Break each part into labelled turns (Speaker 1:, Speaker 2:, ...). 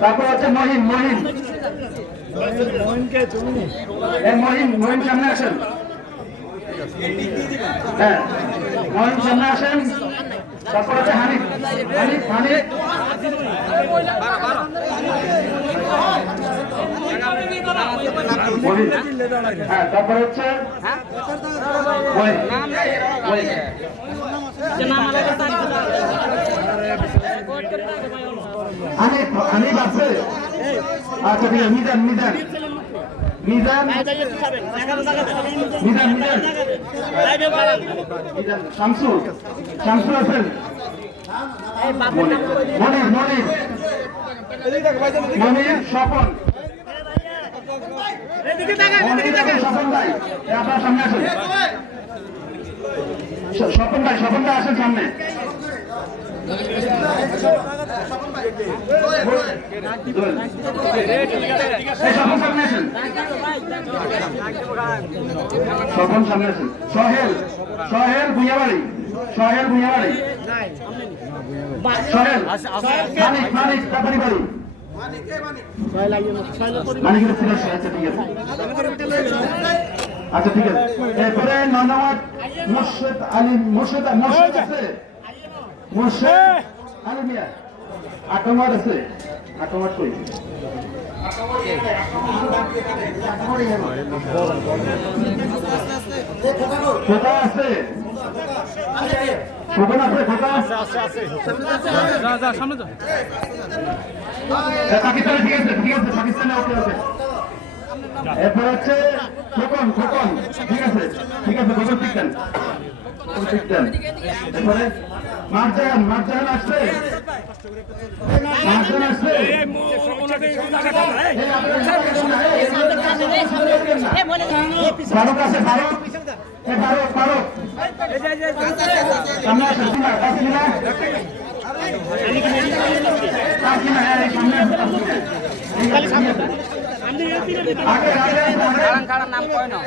Speaker 1: তারপর হচ্ছে মহিন মহিন মহিন মহিন সামনে আসেন। হ্যাঁ মহিন সামনে আসেন। তারপর হচ্ছে হানিফ। হানিফ হানিফ। হ্যাঁ তারপর হচ্ছে মহিন হানিফ হানিফ আছে। আচ্ছা ঠিক আছে, মিজান মিজান। মিজান? মিজান মিজান। মিজান শামসু শামসু আছেন? মনির মনির মনির। স্বপন। স্বপন ভাই, আপনার সামনে আসেন। স্বপন ভাই স্বপন ভাই সামনে। স্বপন সামনে সহেল সহেল ভুইয়াবাড়ি সহেল ভুইয়াবাড়ি। আচ্ছা ঠিক আছে। এরপরে ননামাত মোর্শেদ আলী, মোর্শেদ মোর্শেদ আছে। আলী আছে। কই খোকা পাকিস্তানে ঠিক আছে ঠিক আছে পাকিস্তানে ওকে আছে। এরপর হচ্ছে খোকন খোকন ঠিক আছে ঠিক আছে খোকন ঠিক দেন ঠিক দেন এরপরে মারজাহান মারজাহান আসছে মারজাহান আসছে ফারুক আছে ফারুক ফারুক ফারুক সামনে এই সামনে আগে আগে
Speaker 2: নাম কয় না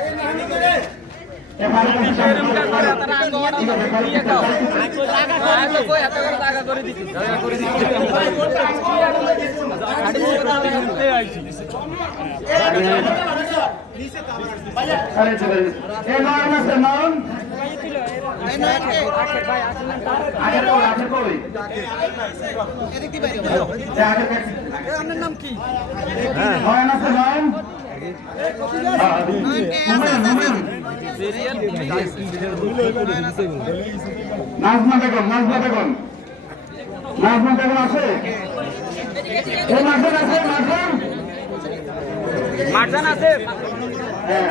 Speaker 1: আগের আগের কে- হ্যাঁ, হুমায়ুন, হুমায়ুন। নাজমা বেগম নাজমা বেগম। নাজমা বেগম আছে? মাঝখান আছে মাঝখান
Speaker 2: মারজান আছে।
Speaker 1: হ্যাঁ।